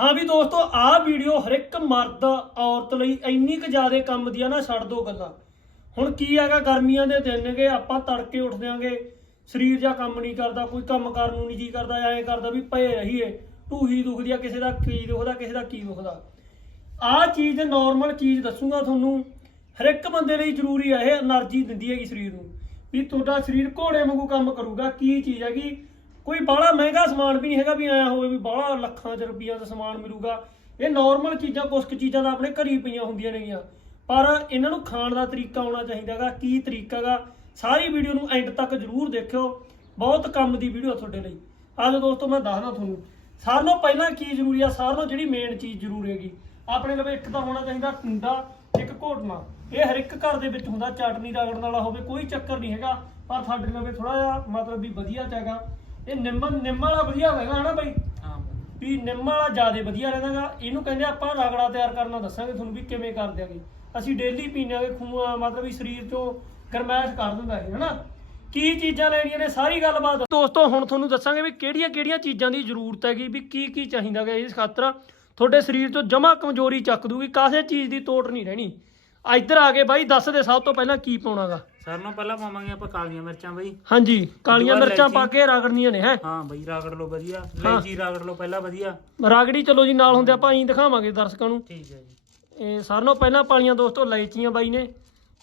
ਹਾਂ ਵੀ ਦੋਸਤੋ, ਆਹ ਵੀਡੀਓ ਹਰ ਇੱਕ ਮਰਦ, ਔਰਤ ਲਈ ਇੰਨੀ ਕੁ ਜ਼ਿਆਦਾ ਕੰਮ ਦੀ ਆ ਨਾ ਛੱਡ ਦੋ ਗੱਲਾਂ। ਹੁਣ ਕੀ ਹੈਗਾ, ਗਰਮੀਆਂ ਦੇ ਦਿਨ ਨੇਗੇ ਆਪਾਂ ਤੜਕੇ ਉੱਠਦੇ ਆਂਗੇ ਸਰੀਰ ਜਾਂ ਕੰਮ ਨਹੀਂ ਕਰਦਾ, ਕੋਈ ਕੰਮ ਕਰਨ ਨੂੰ ਨਹੀਂ ਜੀ ਕਰਦਾ, ਐਂ ਕਰਦਾ ਵੀ ਪਏ ਰਹੀਏ, ਢੂਹੀ ਦੁਖਦੀ ਆ, ਕਿਸੇ ਦਾ ਕੀ ਦੁਖਦਾ, ਕਿਸੇ ਦਾ ਕੀ ਦੁਖਦਾ। ਆਹ ਚੀਜ਼ ਨਾਰਮਲ ਚੀਜ਼ ਦੱਸੂਗਾ ਤੁਹਾਨੂੰ, ਹਰ ਇੱਕ ਬੰਦੇ ਲਈ ਜ਼ਰੂਰੀ ਆ ਇਹ એનર્ਜੀ ਦਿੰਦੀ ਹੈਗੀ ਸਰੀਰ ਨੂੰ, ਵੀ ਤੁਹਾਡਾ ਸਰੀਰ ਘੋੜੇ ਵਾਂਗੂ ਕੰਮ ਕਰੂਗਾ, ਕੀ ਚੀਜ਼ ਹੈਗੀ ਕੋਈ ਬਾਹਲਾ ਮਹਿੰਗਾ ਸਮਾਨ ਵੀ ਨਹੀਂ ਹੈਗਾ ਵੀ ਆਇਆ ਹੋਵੇ ਵੀ ਬਾਹਲਾ ਲੱਖਾਂ ਚ ਰੁਪਈਆ ਦਾ ਸਮਾਨ ਮਿਲੂਗਾ। ਇਹ ਨਾਰਮਲ ਚੀਜ਼ਾਂ ਕੁਝ ਕੁ ਚੀਜ਼ਾਂ ਤਾਂ ਆਪਣੇ ਘਰ ਹੀ ਪਈਆਂ ਹੁੰਦੀਆਂ ਨੇਗੀਆਂ। ਪਰ ਇਹਨਾਂ ਨੂੰ ਖਾਣ ਦਾ ਤਰੀਕਾ ਆਉਣਾ ਚਾਹੀਦਾਗਾ ਕੀ ਤਰੀਕਾਗਾ ਸਾਰੀ ਵੀਡੀਓ ਨੂੰ ਐਂਡ ਤੱਕ ਜ਼ਰੂਰ ਦੇਖਿਓ। ਬਹੁਤ ਕੰਮ ਦੀ ਵੀਡੀਓ ਤੁਹਾਡੇ ਲਈ। ਅੱਜ ਦੋਸਤੋ, ਮੈਂ ਦੱਸਦਾ ਤੁਹਾਨੂੰ। ਸਾਰਿਆਂ ਨਾਲੋਂ ਪਹਿਲਾਂ ਕੀ ਜ਼ਰੂਰੀ ਆ? ਸਾਰਿਆਂ ਨਾਲੋਂ ਜਿਹੜੀ ਮੇਨ ਚੀਜ਼ ਜ਼ਰੂਰੀ ਹੈਗੀ। ਆਪਣੇ ਲਵੇ ਇੱਕ ਤਾਂ ਹੋਣਾ ਚਾਹੀਦਾ ਕੁੰਡਾ, ਇੱਕ ਘੋਟਣਾ। ਇਹ ਹਰ ਇੱਕ ਘਰ ਦੇ ਵਿੱਚ ਹੁੰਦਾ। ਚਟਨੀ ਰਗੜਨ ਵਾਲਾ ਹੋਵੇ, ਕੋਈ ਚੱਕਰ ਨਹੀਂ ਹੈਗਾ। ਪਰ ਸਾਡੇ ਲਵੇ ਥੋੜਾ ਜਿਹਾ ਮਤਲਬ ਵੀ ਵਧੀਆ ਚ ਹੈਗਾ। ਇਹ ਨਿੰਮ ਨਿੰਮ ਵਾਲਾ ਵਧੀਆ ਹੋਵੇਗਾ ਹਨਾ ਬਾਈ? ਹਾਂ ਵੀ ਨਿੰਮ ਵਾਲਾ ਜ਼ਿਆਦਾ ਵਧੀਆ ਰਹਿੰਦਾਗਾ। ਇਹਨੂੰ ਕਹਿੰਦੇ ਆਪਾਂ ਰਗੜਾ ਤਿਆਰ ਕਰਨਾ ਦੱਸਾਂਗੇ ਤੁਹਾਨੂੰ ਵੀ ਕਿਵੇਂ ਕਰ ਦਿਆਂਗੇ ਅਸੀਂ ਡੇਲੀ ਪੀਣਾਗੇ ਖੂਆ ਮਤਲਬ ਵੀ ਸਰੀਰ ਚੋਂ ਗਰਮੈਸ਼ ਕਰ ਦਿੰਦਾ ਹੈ ਹਨਾ? ਕੀ ਚੀਜ਼ਾਂ ਲੈਣੀਆਂ ਨੇ? ਸਾਰੀ ਗੱਲਬਾਤ ਦੋਸਤੋ ਹੁਣ ਤੁਹਾਨੂੰ ਦੱਸਾਂਗੇ ਵੀ ਕਿਹੜੀਆਂ ਕਿਹੜੀਆਂ ਚੀਜ਼ਾਂ ਦੀ ਜ਼ਰੂਰਤ ਹੈਗੀ ਵੀ ਕੀ ਕੀ ਚਾਹੀਦਾਗਾ ਇਸ ਖਾਤਰ। ਤੁਹਾਡੇ ਸਰੀਰ ਚੋਂ ਜਮਾ ਕਮਜ਼ੋਰੀ ਚੱਕ ਦੂਗੀ ਕਾਸੇ ਚੀਜ਼ ਦੀ ਤੋੜ ਨਹੀਂ ਰਹਿਣੀ। ਇੱਧਰ ਆ ਕੇ ਬਾਈ ਦੱਸ ਦੇ ਸਭ ਤੋਂ ਪਹਿਲਾਂ ਕੀ ਪਾਉਣਾਗਾ। ਸਰ ਨੂੰ ਪਹਿਲਾਂ ਪਾਵਾਂਗੇ ਆਪਾਂ ਕਾਲੀਆਂ ਮਿਰਚਾਂ ਬਈ। ਹਾਂਜੀ ਕਾਲੀਆਂ ਮਿਰਚਾਂ। ਪਾ ਕੇ ਰਗੜਨੀਆਂ ਨੇ ਹੈ? ਹਾਂ ਬਈ ਰਗੜ ਲਓ ਵਧੀਆ। ਲੈਚੀ ਰਗੜ ਲਓ ਪਹਿਲਾਂ ਵਧੀਆ। ਰਾਗੜੀ ਚਲੋ ਜੀ ਨਾਲ ਹੁੰਦੇ ਆਪਾਂ ਐਂ ਦਿਖਾਵਾਂਗੇ ਦਰਸ਼ਕਾਂ ਨੂੰ। ਠੀਕ ਹੈ ਜੀ। ਇਹ ਸਾਰਿਆਂ ਨਾਲੋਂ ਪਹਿਲਾਂ ਪਾਲੀਆਂ ਦੋਸਤੋ ਇਲਾਇਚੀਆਂ ਬਾਈ ਨੇ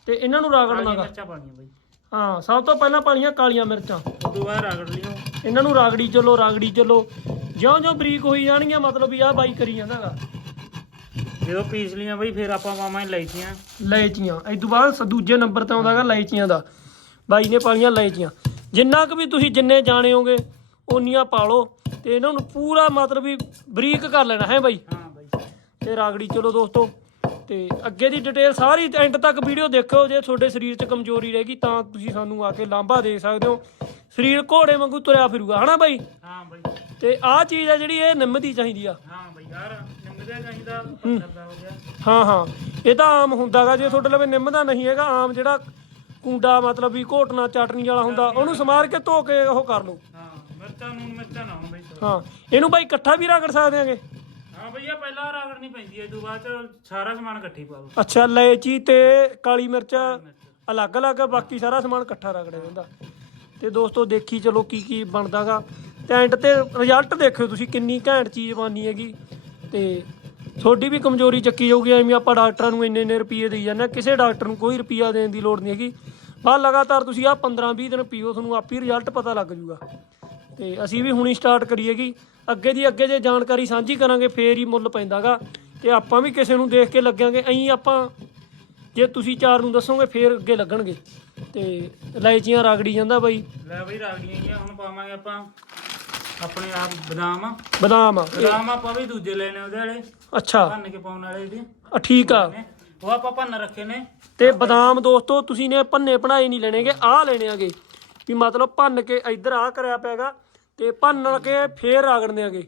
ਤੇ ਇਹਨਾਂ ਨੂੰ ਕਾਲੀਆਂ ਰਗੜਨਾਗਾ ਮਿਰਚਾਂ ਪਾਣੀਆਂ ਬਈ। ਹਾਂ ਸਭ ਤੋਂ ਪਹਿਲਾਂ ਪਾਲੀਆਂ ਕਾਲੀਆਂ ਮਿਰਚਾਂ। ਤੋਂ ਬਾਅਦ ਰਗੜ ਲਿਓ। ਇਹਨਾਂ ਨੂੰ ਰਾਗੜੀ ਚਲੋ ਰਾਗੜੀ ਚਲੋ। ਜਿਉਂ-ਜਿਉਂ ਬਰੀਕ ਹੋਈ ਜਾਣਗੀਆਂ ਮਤਲਬ ਵੀ ਆਹ ਬਾਈ ਕਰੀ ਜਾਂਦਾਗਾ ਜਦੋਂ ਪੀਸ ਲੀਆਂ ਬਈ ਫਿਰ ਆਪਾਂ ਪਾਵਾਂਗੇ ਲੈਚੀਆਂ ਇਲਾਇਚੀਆਂ ਇਸ ਤੋਂ ਬਾਅਦ ਦੂਜੇ ਨੰਬਰ ਤੇ ਆਉਂਦਾਗਾ ਇਲਾਇਚੀਆਂ ਦਾ। ਬਾਈ ਨੇ ਪਾਲੀਆਂ ਇਲਾਇਚੀਆਂ ਜਿੰਨਾ ਕੁ ਵੀ ਤੁਸੀਂ ਜਿੰਨੇ ਜਾਣੇ ਹੋਗੇ ਓਨੀਆਂ ਪਾ ਲਓ। ਤੇ ਇਹਨਾਂ ਨੂੰ ਪੂਰਾ ਮਤਲਬ ਵੀ ਬਰੀਕ ਕਰ ਲੈਣਾ ਹੈ ਬਾਈ। ਹਾਂ ਬਈ। ਤੇ ਰਾਗੜੀ ਚਲੋ ਦੋਸਤੋ। ਤੇ ਅੱਗੇ ਦੀ ਡਿਟੇਲ ਸਾਰੀ ਐਂਡ ਤੱਕ ਵੀਡੀਓ ਦੇਖਿਓ ਜੇ ਤੁਹਾਡੇ ਸਰੀਰ 'ਚ ਕਮਜ਼ੋਰੀ ਰਹੇਗੀ ਤਾਂ ਤੁਸੀਂ ਸਾਨੂੰ ਆ ਕੇ ਲਾਂਭਾ ਦੇ ਸਕਦੇ ਹੋ। ਸਰੀਰ ਘੋੜੇ ਵਾਂਗੂ ਤੁਰਿਆ ਫਿਰੂਗਾ। ਹਨਾ ਬਾਈ? ਹਾਂ ਬਈ। ਤੇ ਆਹ ਚੀਜ਼ ਆ ਜਿਹੜੀ ਇਹ ਨਿੰਮ ਦੀ ਚਾਹੀਦੀ ਆ। ਹਾਂ ਬਈ ਯਾਰ ਚਾਹੀਦਾ ਹੋ। ਗਿਆ। ਹਾਂ ਹਾਂ। ਇਹ ਤਾਂ ਆਮ ਹੁੰਦਾਗਾ ਜੇ ਤੁਹਾਡੇ ਲਵੇ ਨਿੰਮ ਦਾ ਨਹੀਂ ਹੈਗਾ ਆਮ ਜਿਹੜਾ ਕੁੰਡਾ ਮਤਲਬ ਵੀ ਘੋਟਣਾ ਚਟਨੀ ਵਾਲਾ ਹੁੰਦਾ ਉਹਨੂੰ ਸਮਾਰ ਕੇ ਧੋ ਕੇ ਉਹ ਕਰ ਲਓ। ਹਾਂ ਮਿਰਚਾਂ ਨੂੰ ਮਿਰਚਾਂ ਨਾ ਹੋਣ ਬਈ। ਹਾਂ। ਇਹਨੂੰ ਬਾਈ ਇਕੱਠਾ ਵੀ ਰਗੜ ਸਕਦੇ ਆਂਗੇ? ਹਾਂ ਇਹ ਪਹਿਲਾਂ ਰਗੜਨੀ ਪੈਂਦੀ ਹੈ ਇਹ ਤੋਂ ਬਾਅਦ ਚ ਸਾਰਾ ਸਮਾਨ ਇਕੱਠੀ ਪਾਓ ਅੱਛਾ ਇਲਾਇਚੀ ਤੇ ਕਾਲੀ ਮਿਰਚ ਅਲੱਗ-ਅਲੱਗ ਬਾਕੀ ਸਾਰਾ ਸਮਾਨ ਇਕੱਠਾ ਰਗੜਿਆ ਜਾਂਦਾ ਤੇ ਦੋਸਤੋ ਦੇਖੀ ਚਲੋ ਕੀ ਕੀ ਬਣਦਾਗਾ। ਤੇ ਐਂਡ ਤੇ ਰਿਜ਼ਲਟ ਦੇਖਿਓ ਤੁਸੀਂ ਕਿੰਨੀ ਘੈਂਟ ਚੀਜ਼ ਬਣਨੀ ਹੈਗੀ। ਤੇ ਤੁਹਾਡੀ ਵੀ ਕਮਜ਼ੋਰੀ ਚੱਕੀ ਜਾਊਗੀ, ਐਵੇਂ ਆਪਾਂ ਡਾਕਟਰਾਂ ਨੂੰ ਇੰਨੇ ਇੰਨੇ ਰੁਪਏ ਦੇਈ ਜਾਂਦੇ ਹਾਂ। ਕਿਸੇ ਡਾਕਟਰ ਨੂੰ ਕੋਈ ਰੁਪਿਆ ਦੇਣ ਦੀ ਲੋੜ ਨਹੀਂ ਹੈਗੀ। ਬਸ ਲਗਾਤਾਰ ਤੁਸੀਂ ਆਹ 15 20 ਦਿਨ ਪੀਓ, ਤੁਹਾਨੂੰ ਆਪੇ ਹੀ ਰਿਜ਼ਲਟ ਪਤਾ ਲੱਗ ਜੂਗਾ। ਤੇ ਅਸੀਂ ਵੀ ਹੁਣੀ ਸਟਾਰਟ ਕਰੀਏਗੀ ਅੱਗੇ ਦੀ ਅੱਗੇ ਜੇ ਜਾਣਕਾਰੀ ਸਾਂਝੀ ਕਰਾਂਗੇ, ਫੇਰ ਹੀ ਮੁੱਲ ਪੈਂਦਾਗਾ। ਤੇ ਆਪਾਂ ਵੀ ਕਿਸੇ ਨੂੰ ਦੇਖ ਕੇ ਲੱਗਾਂਗੇ, ਐਂ ਆਪਾਂ ਜੇ ਤੁਸੀਂ ਚਾਰ ਨੂੰ ਦੱਸੋਗੇ, ਫੇਰ ਅੱਗੇ ਲੱਗਣਗੇ। ਤੇ ਇਲਾਇਚੀਆਂ ਰਗੜੀ ਜਾਂਦਾ ਬਾਈ। ਲੈ ਬਈ, ਰਗੜੀਆਂ ਗਈਆਂ ਹੁਣ ਪਾਵਾਂਗੇ ਆਪਾਂ। ਆਪਣੇ ਆਪ ਬਦਾਮ ਬਦਾਮ ਇਹ- ਬਦਾਮ ਆਪਾਂ ਵੀ ਦੂਜੇ ਲੈਣੇ ਉਹਦੇ ਵਾਲੇ। ਅੱਛਾ। ਭੰਨ ਕੇ ਪਾਉਣ ਵਾਲੇ ਇਹਦੇ। ਆ ਠੀਕ ਆ। ਨੇ ਉਹ ਆਪਾਂ ਭੰਨ ਰੱਖੇ ਨੇ। ਤੇ ਬਦਾਮ ਦੋਸਤੋ ਤੁਸੀਂ ਨੇ ਭੰਨੇ ਬਣਾਏ ਨਹੀਂ ਲੈਣੇਗੇ ਆਹ ਲੈਣੇ ਆਗੇ। ਵੀ ਮਤਲਬ ਭੰਨ ਕੇ ਇੱਧਰ ਆ ਕਰਿਆ ਪੈਗਾ ਤੇ ਭੰਨ ਕੇ ਫੇਰ ਰਗੜਨੇ ਆਗੇ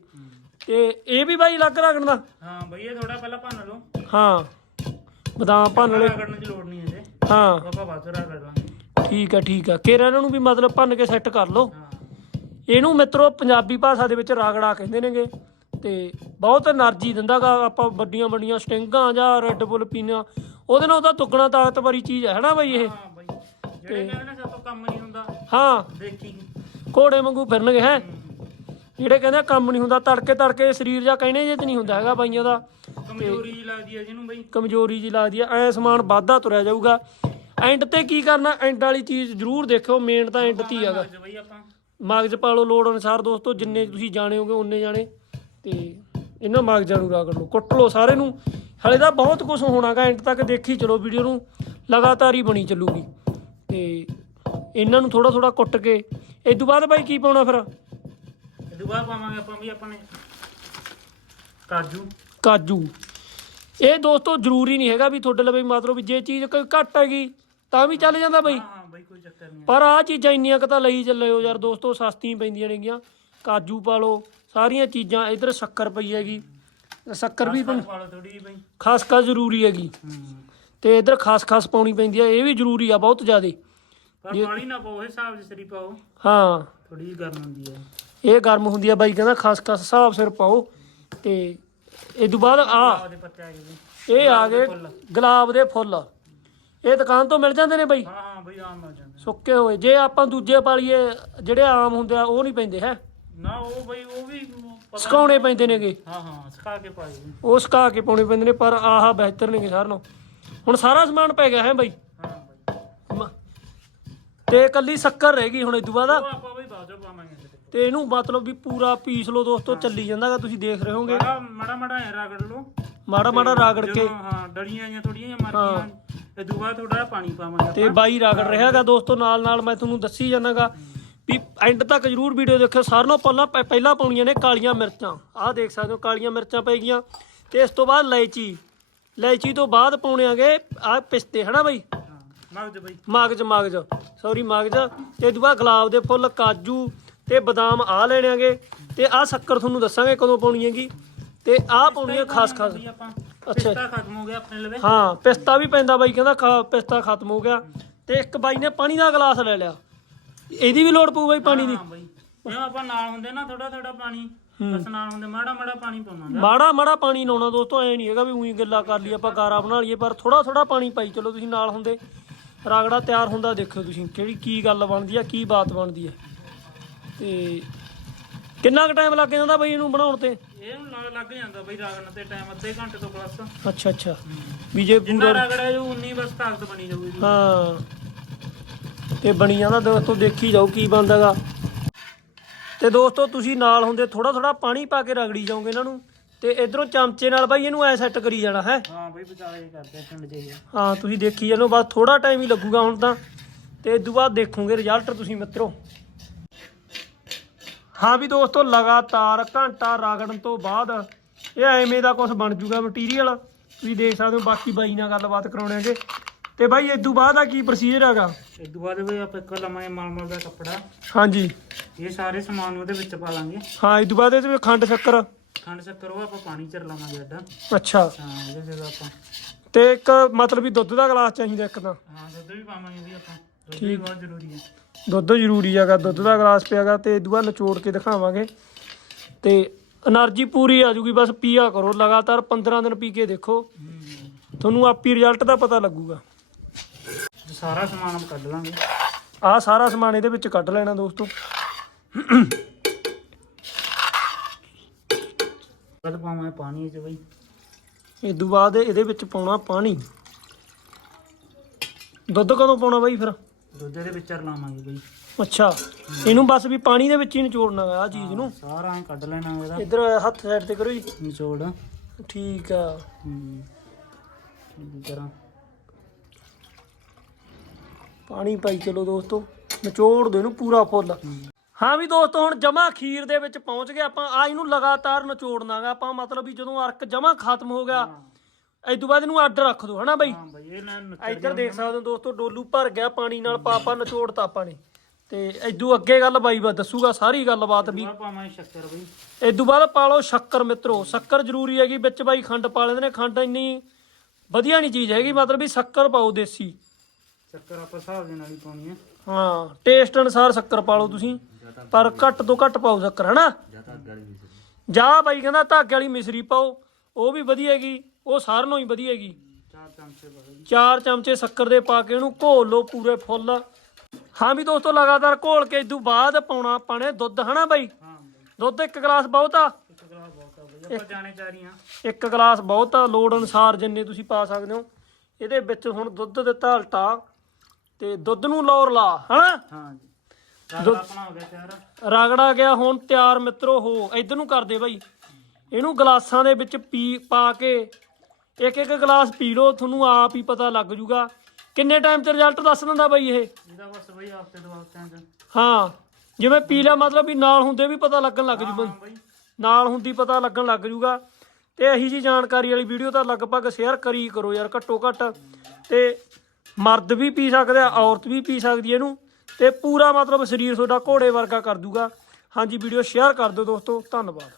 ਤੇ ਇਹ ਵੀ ਬਾਈ ਅਲੱਗ ਰਗੜਨਾ ਹਾਂ ਬਈ ਇਹ ਥੋੜਾ ਪਹਿਲਾਂ ਭੰਨ ਲਓ। ਹਾਂ। ਬਦਾਮ ਭੰਨ ਲੈ ਰਗੜਨ ਦੀ ਲੋੜ ਨਹੀਂ ਇਹਦੇ। ਹਾਂ। ਆਪਾਂ ਬਾਅਦ ਚ ਰਗੜ ਲਾਂਗੇ ਠੀਕ ਆ ਠੀਕ ਆ। ਕੇਰਾ ਇਹਨਾਂ ਨੂੰ ਵੀ ਮਤਲਬ ਭੰਨ ਕੇ ਸੈੱਟ ਕਰ ਲਓ। ਹਾਂ। ਇਹਨੂੰ ਮਿੱਤਰੋ ਪੰਜਾਬੀ ਭਾਸ਼ਾ ਦੇ ਵਿੱਚ ਰਾਗੜਾ ਕਹਿੰਦੇ ਨੇਗੇ ਤੇ ਬਹੁਤ એનર્ਜੀ ਦਿੰਦਾਗਾ ਆਪਾਂ ਵੱਡੀਆਂ ਵੱਡੀਆਂ ਸਟਿੰਗਾਂ ਜਾਂ ਰੈੱਡ ਬੁੱਲ ਪੀਣਾ। ਉਹਦੇ ਨਾਲ ਉਹਦਾ ਤੁਕਣਾ ਤਾਕਤਵਰੀ ਚੀਜ਼ ਹੈ ਨਾ ਬਾਈ ਇਹ? ਹਾਂ ਬਾਈ ਜਿਹੜੇ ਕਹਿੰਦੇ ਨਾ ਸਾਤੋਂ ਕੰਮ ਨਹੀਂ ਹੁੰਦਾ। ਹਾਂ। ਦੇਖੀ। ਘੋੜੇ ਵਾਂਗੂ ਫਿਰਨਗੇ ਹੈ? ਜਿਹੜੇ ਕਹਿੰਦੇ ਕੰਮ ਨਹੀਂ ਹੁੰਦਾ ਤੜਕੇ ਤੜਕੇ ਸਰੀਰ ਜਾਂ ਕਹਿੰਦੇ ਜੇ ਤੇ ਨਹੀਂ ਹੁੰਦਾ ਹੈਗਾ ਬਾਈਆਂ ਦਾ। ਕਮਜ਼ੋਰੀ ਜੀ ਲੱਗਦੀ ਹੈ ਜਿਹਨੂੰ ਬਾਈ। ਕਮਜ਼ੋਰੀ ਜੀ ਲੱਗਦੀ ਹੈ ਐ ਸਮਾਨ ਵਾਧਾ ਤੁਰਿਆ ਜਾਊਗਾ। ਐਂਡ ਤੇ ਕੀ ਕਰਨਾ ਐਂਡ ਵਾਲੀ ਚੀਜ਼ ਜ਼ਰੂਰ ਦੇਖਿਓ ਮੇਨ ਤਾਂ ਐਂਡ ਤੇ ਹੀ ਹੈਗਾ। ਬਾਈ ਆਪਾਂ ਮਗਜ ਪਾ ਲਓ ਲੋੜ ਅਨੁਸਾਰ ਦੋਸਤੋ ਜਿੰਨੇ ਤੁਸੀਂ ਜਾਣੇ ਹੋਗੇ ਉਨੇ ਜਾਣੇ। ਤੇ ਇਹਨਾਂ ਮਗਜਾਂ ਨੂੰ ਰਗੜ ਲਓ ਕੁੱਟ ਲਓ ਸਾਰੇ ਨੂੰ। ਹਲੇ ਤਾਂ ਬਹੁਤ ਕੁਝ ਹੋਣਾਗਾ ਐਂਡ ਤੱਕ ਦੇਖੀ ਚਲੋ ਵੀਡੀਓ ਨੂੰ। ਲਗਾਤਾਰ ਹੀ ਬਣੀ ਚੱਲੂਗੀ। ਤੇ ਇਹਨਾਂ ਨੂੰ ਥੋੜਾ ਥੋੜਾ ਕੁੱਟ ਕੇ। ਇਸ ਤੋਂ ਬਾਅਦ ਬਾਈ ਕੀ ਪਾਉਣਾ ਫਿਰ? ਇਹ ਤੋਂ ਬਾਅਦ ਪਾਵਾਂਗੇ ਆਪਾਂ ਵੀ ਆਪਣੇ ਕਾਜੂ। ਕਾਜੂ। ਇਹ ਦੋਸਤੋ ਜ਼ਰੂਰੀ ਨਹੀਂ ਹੈਗਾ ਵੀ ਤੁਹਾਡੇ ਲਈ ਮਤਲਬ ਵੀ ਜੇ ਚੀਜ਼ ਕੋਈ ਘੱਟ ਹੈਗੀ ਤਾਂ ਵੀ ਚੱਲ ਜਾਂਦਾ ਬਾਈ। ਬਈ ਕੋਈ ਚੱਕਰ ਨਹੀਂ ਪਰ ਆ ਚੀਜ਼ਾਂ ਇੰਨੀਆਂ ਕੁ ਤਾਂ ਲਈ ਚੱਲਿਓ ਯਾਰ ਦੋਸਤੋ ਸਸਤੀਆਂ ਪੈਂਦੀਆਂ ਨੇਗੀਆਂ। ਕਾਜੂ ਪਾ ਲਓ ਸਾਰੀਆਂ ਚੀਜ਼ਾਂ ਇਧਰ ਸ਼ੱਕਰ ਪਈ ਹੈਗੀ। ਸ਼ੱਕਰ ਵੀ ਪਾ ਲਓ ਥੋੜੀ ਜਿਹੀ ਬਈ। ਖਾਸ ਖਾਸ ਜ਼ਰੂਰੀ ਹੈਗੀ। ਤੇ ਇਧਰ ਖਾਸ ਖਾਸ ਪਾਉਣੀ ਪੈਂਦੀ ਹੈ ਇਹ ਵੀ ਜ਼ਰੂਰੀ ਆ ਬਹੁਤ ਜ਼ਿਆਦੇ। ਪਰ ਪਾਣੀ ਨਾ ਪਾਓ ਇਹ ਹਿਸਾਬ ਜਿ ਸਰੀ ਪਾਓ। ਹਾਂ। ਥੋੜੀ ਜਿਹੀ ਗਰਮ ਹੁੰਦੀ ਹੈ। ਇਹ ਗਰਮ ਹੁੰਦੀ ਆ ਬਾਈ ਕਹਿੰਦਾ ਖਾਸ ਖਾਸ ਹਿਸਾਬ ਸਿਰ ਪਾਓ। ਤੇ ਇਹ ਤੋਂ ਬਾਅਦ ਆ ਆ ਇਹ ਆ ਗਏ ਗੁਲਾਬ ਦੇ ਫੁੱਲ। ਇਹ ਦੁਕਾਨ ਤੋਂ ਮਿਲ ਜਾਂਦੇ ਨੇ ਬਈ? ਹਾਂ ਹਾਂ ਬਈ ਆਮ ਮਿਲ ਜਾਂਦੇ ਸੁੱਕੇ ਹੋਏ। ਜੇ ਆਪਾਂ ਦੂਜੇ ਪਾਲੀਏ ਜਿਹੜੇ ਆਮ ਹੁੰਦੇ ਆ ਉਹ ਨਹੀਂ ਪੈਂਦੇ ਹੈ? ਨਾ ਉਹ ਬਈ ਉਹ ਵੀ ਪਤਾ ਸੁਕਾਉਣੇ ਪੈਂਦੇ ਨੇਗੇ। ਹਾਂ ਹਾਂ ਸੁਕਾ ਕੇ ਪਾਏ ਬਈ। ਉਹ ਸੁਕਾ ਕੇ ਪਾਉਣੇ ਪੈਂਦੇ ਨੇ ਪਰ ਆਹ ਬਿਹਤਰ ਨੇਗੇ ਸਾਰਿਆਂ ਨਾਲੋਂ। ਹੁਣ ਸਾਰਾ ਸਮਾਨ ਪੈ ਗਿਆ ਹੈ ਬਈ? ਹਾਂ ਬਈ। ਮ- ਤੇ ਕੱਲੀ ਸ਼ੱਕਰ ਰਹਿ ਗਈ ਹੁਣ ਤੋਂ ਬਾਅਦ। ਉਹ ਆਪਾਂ ਬਈ ਬਾਜੋ ਪਾਵਾਂਗੇ ਇਹਦੇ ਤੇ। ਤੇ ਇਹਨੂੰ ਮਤਲਬ ਵੀ ਪੂਰਾ ਪੀਸ ਲਓ ਦੋਸਤੋ ਚੱਲੀ ਜਾਂਦਾਗਾ ਤੁਸੀਂ ਦੇਖ ਰਹੇ ਹੋਗੇ। ਮਾੜਾ ਮਾੜਾ ਐ ਰਗੜ ਲਓ। ਮਾੜਾ ਮਾੜਾ ਰਾਗੜ ਕੇ। ਜਦੋਂ, ਹਾਂ ਡੜੀਆਂ ਜਾਂ ਥੋੜੀਆਂ ਜਿਹਾ ਮਰ ਗਈਆਂ ਤੇ ਦੂਆ ਥੋੜਾ ਪਾਣੀ ਪਾਵਾਂਗੇ ਤੇ ਬਾਈ ਰਾਗੜ ਰਿਹਾਗਾ ਦੋਸਤੋ ਨਾਲ ਨਾਲ ਮੈਂ ਤੁਹਾਨੂੰ ਦੱਸੀ ਜਾਣਾਗਾ ਵੀ ਐਂਡ ਤੱਕ ਜਰੂਰ ਵੀਡੀਓ ਦੇਖਿਓ। ਸਾਰਿਆਂ ਨਾਲੋਂ ਪਹਿਲਾਂ ਪਹਿ- ਪਹਿਲਾਂ ਪਾਉਣੀਆਂ ਨੇ ਕਾਲੀਆਂ ਮਿਰਚਾਂ। ਆਹ ਦੇਖ ਸਕਦੇ ਹੋ ਕਾਲੀਆਂ ਮਿਰਚਾਂ ਪੈ ਗਈਆਂ। ਤੇ ਇਸ ਤੋਂ ਬਾਅਦ ਇਲਾਇਚੀ ਇਲਾਇਚੀ ਤੋਂ ਬਾਅਦ ਪਾਉਣੇ ਆਗੇ ਆਹ ਪਿਸਤੇ ਹਨਾ ਬਾਈ? ਮਗਜ ਬਈ। ਮਗਜ ਮਗਜ। ਸੌਰੀ ਮਗਜ। ਤੇ ਬਾਅਦ ਗੁਲਾਬ ਦੇ ਫੁੱਲ ਕਾਜੂ ਤੇ ਬਦਾਮ ਆ ਲੈਣੇ ਆਗੇ। ਤੇ ਆਹ ਸ਼ੱਕਰ ਤੁਹਾਨੂੰ ਦੱਸਾਂਗੇ ਕਦੋਂ ਪਾਉਣੀ ਹੈਗੀ। ਤੇ ਆਹ ਪਾਉਣੀ ਹੈ ਖਾਸ ਖਾਸ। ਅੱਛਾ। ਪਿਸਤਾ ਖਤਮ ਹੋ ਗਿਆ ਆਪਣੇ ਲਵੇ। ਹਾਂ ਪਿਸਤਾ ਵੀ ਪੈਂਦਾ ਬਾਈ ਕਹਿੰਦਾ ਖਾ- ਪਿਸਤਾ ਖਤਮ ਹੋ ਗਿਆ। ਤੇ ਇੱਕ ਬਾਈ ਨੇ ਪਾਣੀ ਦਾ ਗਲਾਸ ਲੈ ਲਿਆ। ਇਹਦੀ ਵੀ ਲੋੜ ਪਊ ਬਾਈ ਪਾਣੀ ਦੀ। ਹਾਂ ਬਈ। ਜਿਵੇਂ ਆਪਾਂ ਨਾਲ ਹੁੰਦੇ ਨਾ ਥੋੜਾ ਥੋੜਾ ਪਾਣੀ। ਬਸ ਨਾਲ ਹੁੰਦੇ ਮਾੜਾ ਮਾੜਾ ਪਾਣੀ ਪਾਉਣਾ ਮਾੜਾ ਮਾੜਾ ਪਾਣੀ ਲਾਉਣਾ ਦੋਸਤੋ ਐ ਨਹੀਂ ਹੈਗਾ ਵੀ ਉਹੀ ਗੱਲਾਂ ਕਰ ਲਈ ਆਪਾਂ ਗਾਰਾ ਬਣਾ ਲਈਏ ਪਰ ਥੋੜਾ ਥੋੜਾ ਪਾਣੀ ਪਾਈ। ਚਲੋ ਤੁਸੀਂ ਨਾਲ ਹੁੰਦੇ ਰਾਗੜਾ ਤਿਆਰ ਹੁੰਦਾ ਦੇਖਿਓ ਤੁਸੀਂ ਕਿਹੜੀ ਕੀ ਗੱਲ ਬਣਦੀ ਆ ਕੀ ਬਾਤ ਬਣਦੀ ਆ। ਤੇ ਕਿੰਨਾ ਕੁ ਟਾਈਮ ਲੱਗ ਜਾਂਦਾ ਬਾਈ ਇਹਨੂੰ ਬਣਾਉਣ ਤੇ? ਇਹ ਹੁਣ ਲੱਗ- ਲੱਗ ਜਾਂਦਾ ਬਈ ਰਗੜਨ ਤੇ ਟਾਈਮ ਅੱਧੇ ਘੰਟੇ ਤੋਂ ਪਲੱਸ ਅੱਛਾ ਅੱਛਾ। ਵੀ ਜੇ ਜਿੰਨਾ ਪੂਰਾ ਰਗੜਿਆ ਜੋ ਉਨੀ ਬਸ ਤਾਕਤ ਬਣੀ ਜਾਊਗੀ ਜੀ। ਹਾਂ। ਤੇ ਬਣੀ ਜਾਂਦਾ ਦੋਸਤੋ ਦੇਖੀ ਜਾਓ ਕੀ ਬਣਦਾਗਾ। ਤੇ ਦੋਸਤੋ ਤੁਸੀਂ ਨਾਲ ਹੁੰਦੇ ਥੋੜਾ ਥੋੜਾ ਪਾਣੀ ਪਾ ਕੇ ਰਗੜੀ ਜਾਓਗੇ ਇਹਨਾਂ ਨੂੰ। ਤੇ ਇਧਰੋਂ ਚਮਚੇ ਨਾਲ ਬਾਈ ਇਹਨੂੰ ਐ ਸੈੱਟ ਕਰੀ ਜਾਣਾ ਹੈ? ਹਾਂ ਬਈ ਵਿਚਾਲੇ ਕਰਦੇ ਆ ਪਿੰਡ ਜਾਈਏ ਹਾਂ ਤੁਸੀਂ ਦੇਖੀ ਜਾਨੋ ਬਸ ਥੋੜਾ ਟਾਈਮ ਹੀ ਲੱਗੂਗਾ ਹੁਣ ਤਾਂ। ਤੇ ਇਸ ਤੋਂ ਬਾਅਦ ਦੇਖੋਗੇ ਰਿਜ਼ਲਟ ਤੁਸੀਂ ਮਿੱਤਰੋ। ਹਾਂ ਵੀ ਦੋਸਤੋ ਲਗਾਤਾਰ ਘੰਟਾ ਰਗੜਨ ਤੋਂ ਬਾਅਦ ਇਹ ਐਵੇਂ ਦਾ ਕੁਝ ਬਣ ਜੂਗਾ ਮਟੀਰੀਅਲ ਤੁਸੀਂ ਦੇਖ ਸਕਦੇ ਹੋ ਬਾਕੀ ਬਾਈ ਨਾਲ ਗੱਲਬਾਤ ਕਰਾਉਣਾਂਗੇ ਤੇ ਬਾਈ ਇਸ ਤੋਂ ਬਾਅਦ ਆ ਕੀ ਪ੍ਰੋਸੀਜਰ ਹੈਗਾ? ਇਸ ਤੋਂ ਬਾਅਦ ਬਈ ਆਪਾਂ ਇੱਕ ਲਵਾਂਗੇ ਮਲਮਲ ਦਾ ਕੱਪੜਾ ਹਾਂਜੀ। ਇਹ ਸਾਰੇ ਸਮਾਨ ਉਹਦੇ ਵਿੱਚ ਪਾ ਲਾਂਗੇ। ਹਾਂ ਇਸ ਤੋਂ ਬਾਅਦ ਇਹਦੇ ਵਿੱਚ ਖੰਡ ਸ਼ੱਕਰ। ਖੰਡ ਸ਼ੱਕਰ ਉਹ ਆਪਾਂ ਪਾਣੀ ਚ ਰਲਾਵਾਂਗੇ ਅੱਡਾ ਅੱਛਾ। ਹਾਂ ਇਹਦੇ ਜਦੋਂ ਆਪਾਂ ਤੇ ਇੱਕ ਮਤਲਬ ਵੀ ਦੁੱਧ ਦਾ ਗਲਾਸ ਚਾਹੀਦਾ ਇੱਕ ਤਾਂ। ਹਾਂ ਦੁੱਧ ਵੀ ਪਾਵਾਂਗੇ ਵੀ ਆਪਾਂ। ਦੁੱਧ ਵੀ ਬਹੁਤ ਜ਼ਰੂਰੀ ਹੈ। ਦੁੱਧ ਜ਼ਰੂਰੀ ਹੈਗਾ ਦੁੱਧ ਦਾ ਗਲਾਸ ਪਿਆਗਾ ਤੇ ਇਹ ਦੂਆ ਨਿਚੋੜ ਕੇ ਦਿਖਾਵਾਂਗੇ। ਤੇ એનર્ਜੀ ਪੂਰੀ ਆ ਜੂਗੀ ਬਸ ਪੀਆ ਕਰੋ ਲਗਾਤਾਰ 15 ਦਿਨ ਪੀ ਕੇ ਦੇਖੋ। ਤੁਹਾਨੂੰ ਆਪੀ ਰਿਜ਼ਲਟ ਦਾ ਪਤਾ ਲੱਗੂਗਾ। ਸਾਰਾ ਸਮਾਨ ਆਪ ਕੱਢ ਲਾਂਗੇ। ਆ ਸਾਰਾ ਸਮਾਨ ਇਹਦੇ ਵਿੱਚ ਕੱਢ ਲੈਣਾ ਦੋਸਤੋ। ਗੱਲ ਪਾਵਾਂ ਪਾਣੀ ਚ ਬਈ। ਇਹ ਤੋਂ ਬਾਅਦ ਇਹਦੇ ਵਿੱਚ ਪਾਉਣਾ ਪਾਣੀ। ਦੁੱਧ ਕਦੋਂ ਪਾਉਣਾ ਬਾਈ ਫਿਰ? ਦੁੱਧ ਦੇ ਵਿੱਚ ਰਲਾਵਾਂਗੇ ਬਈ। ਅੱਛਾ ਇਹਨੂੰ ਬਸ ਵੀ ਪਾਣੀ ਦੇ ਵਿੱਚ ਹੀ ਨਿਚੋੜਨਾ ਹੈ ਆ ਚੀਜ਼ ਨੂੰ? ਸਾਰਾ ਐਂ ਕੱਢ ਲੈਣਾ ਇਹਦਾ। ਇੱਧਰ ਹੱਥ ਸਾਈਡ ਤੇ ਕਰੋ ਜੀ। ਨਿਚੋੜ। ਠੀਕ ਆ। ਹੂੰ। ਤਰ੍ਹਾਂ ਪਾਣੀ ਪਾਈ ਚਲੋ ਦੋਸਤੋ ਨਿਚੋੜ ਦੋ ਇਹਨੂੰ ਪੂਰਾ ਫੁੱਲ। ਹਾਂ। ਵੀ ਦੋਸਤੋ ਹੁਣ ਜਮਾ ਖੀਰ ਦੇ ਵਿੱਚ ਪਹੁੰਚ ਗਏ ਆਪਾਂ। ਆ ਇਹਨੂੰ ਲਗਾਤਾਰ ਨਿਚੋੜਨਾਗਾ ਆਪਾਂ ਮਤਲਬ ਵੀ ਜਦੋਂ ਅਰਕ ਜਮਾ ਖਤਮ ਹੋ ਗਿਆ ਇਸ ਤੋਂ ਬਾਅਦ ਇਹਨੂੰ ਅੱਡ ਰੱਖ ਦੋ ਹਨਾ ਬਾਈ? ਹਾਂ ਬਈ ਇਹ ਨਾ ਨੱਚੜ ਇੱਧਰ ਦੇਖ ਸਕਦੇ ਹੋ ਦੋਸਤੋ ਡੋਲੂ ਭਰ ਗਿਆ ਪਾਣੀ ਨਾਲ ਪਾਪਾ ਨਿਚੋੜਤਾ ਆਪਾਂ ਨੇ। ਤੇ ਇਦੋਂ ਅੱਗੇ ਗੱਲ ਬਾਈ ਬਾ ਦੱਸੂਗਾ ਸਾਰੀ ਗੱਲਬਾਤ ਵੀ। ਸ਼ੱਕਰ ਬਈ। ਇਸ ਤੋਂ ਬਾਅਦ ਪਾ ਲਓ ਸ਼ੱਕਰ ਮਿੱਤਰੋ ਸ਼ੱਕਰ ਜ਼ਰੂਰੀ ਹੈਗੀ ਵਿੱਚ ਬਾਈ ਖੰਡ ਪਾ ਲੈਂਦੇ ਨੇ ਖੰਡ ਇੰਨੀ ਵਧੀਆ ਨਹੀਂ ਚੀਜ਼ ਹੈਗੀ ਮਤਲਬ ਵੀ ਸ਼ੱਕਰ ਪਾਓ ਦੇਸੀ। ਸ਼ੱਕਰ ਆਪਾਂ ਹਿਸਾਬ ਦੇ ਨਾਲ ਹੀ ਪਾਉਣੀ ਹੈ ਹਾਂ ਟੇਸਟ ਅਨੁਸਾਰ ਸ਼ੱਕਰ ਪਾ ਲਓ ਤੁਸੀਂ ਪਰ ਘੱਟ ਤੋਂ ਘੱਟ ਪਾਓ ਸ਼ੱਕਰ ਹਨਾ? ਜਾਂ ਬਾਈ ਕਹਿੰਦਾ ਧਾਗੇ ਵਾਲੀ ਮਿਸਰੀ ਪਾਓ ਉਹ ਵੀ ਵਧੀਆ ਹੈਗੀ। ਉਹ ਸਾਰਿਆਂ ਨਾਲੋਂ ਹੀ ਵਧੀਆ ਹੈਗੀ। ਚਾਰ ਚਮਚੇ ਬਸ ਚਾਰ ਚਮਚੇ ਸ਼ੱਕਰ ਦੇ ਪਾ ਕੇ ਇਹਨੂੰ ਘੋਲ ਲਓ ਪੂਰੇ ਫੁੱਲ। ਹਾਂ ਵੀ ਦੋਸਤੋ ਲਗਾਤਾਰ ਘੋਲ ਕੇ ਇਦੋਂ ਬਾਅਦ ਪਾਉਣਾ ਪਾਣੇ ਦੁੱਧ ਹਨਾ ਬਾਈ? ਹਾਂ ਦੁੱਧ ਇੱਕ ਗਲਾਸ ਬਹੁਤ ਆ? ਇੱਕ ਗਲਾਸ ਬਹੁਤ ਆ ਬਈ ਆਪਾਂ ਜਾਣੇ ਚਾਰੀਆਂ ਇੱਕ ਗਲਾਸ ਬਹੁਤ ਆ ਲੋੜ ਅਨੁਸਾਰ ਜਿੰਨੇ ਤੁਸੀਂ ਪਾ ਸਕਦੇ ਹੋ। ਇਹਦੇ ਵਿੱਚ ਹੁਣ ਦੁੱਧ ਦਿੱਤਾ ਹਲਟਾ ਤੇ ਦੁੱਧ ਨੂੰ ਲੋਰ ਲਾ ਹਨਾ? ਹਾਂ ਜੀ। ਰਗੜਾ ਗਿਆ ਹੁਣ ਤਿਆਰ ਮਿੱਤਰੋ ਹੋ ਇਧਰ ਨੂੰ ਕਰਦੇ ਬਾਈ। ਇਹਨੂੰ ਗਲਾਸਾਂ ਦੇ ਵਿੱਚ ਪੀ ਪਾ ਕੇ ਇੱਕ ਇੱਕ ਗਲਾਸ ਪੀ ਲਓ ਤੁਹਾਨੂੰ ਆਪ ਹੀ ਪਤਾ ਲੱਗ ਜੂਗਾ। ਕਿੰਨੇ ਟਾਈਮ ਤੇ ਰਿਜ਼ਲਟ ਦੱਸ ਦਿੰਦਾ ਬਾਈ ਇਹ? ਇਹਦਾ ਬਸ ਬਈ ਹਫ਼ਤੇ ਦੋ ਹਫਤਿਆਂ ਚ ਹਾਂ ਜਿਵੇਂ ਪੀ ਲਿਆ ਮਤਲਬ ਵੀ ਨਾਲ ਹੁੰਦੇ ਵੀ ਪਤਾ ਲੱਗਣ ਲੱਗ ਜੂ ਹਾਂ ਬਈ। ਨਾਲ ਹੁੰਦੀ ਪਤਾ ਲੱਗਣ ਲੱਗ ਜੂਗਾ। ਤੇ ਇਹੀ ਜੀ ਜਾਣਕਾਰੀ ਵਾਲੀ ਵੀਡੀਓ ਤਾਂ ਲਗਭਗ ਸ਼ੇਅਰ ਕਰੀ ਕਰੋ ਯਾਰ ਘੱਟੋ ਘੱਟ। ਤੇ ਮਰਦ ਵੀ ਪੀ ਸਕਦਾ ਔਰਤ ਵੀ ਪੀ ਸਕਦੀ ਹੈ ਇਹਨੂੰ। ਤੇ ਪੂਰਾ ਮਤਲਬ ਸਰੀਰ ਤੁਹਾਡਾ ਘੋੜੇ ਵਰਗਾ ਕਰ ਦੂਗਾ ਹਾਂਜੀ ਵੀਡੀਓ ਸ਼ੇਅਰ ਕਰ ਦਿਓ ਦੋਸਤੋ। ਧੰਨਵਾਦ।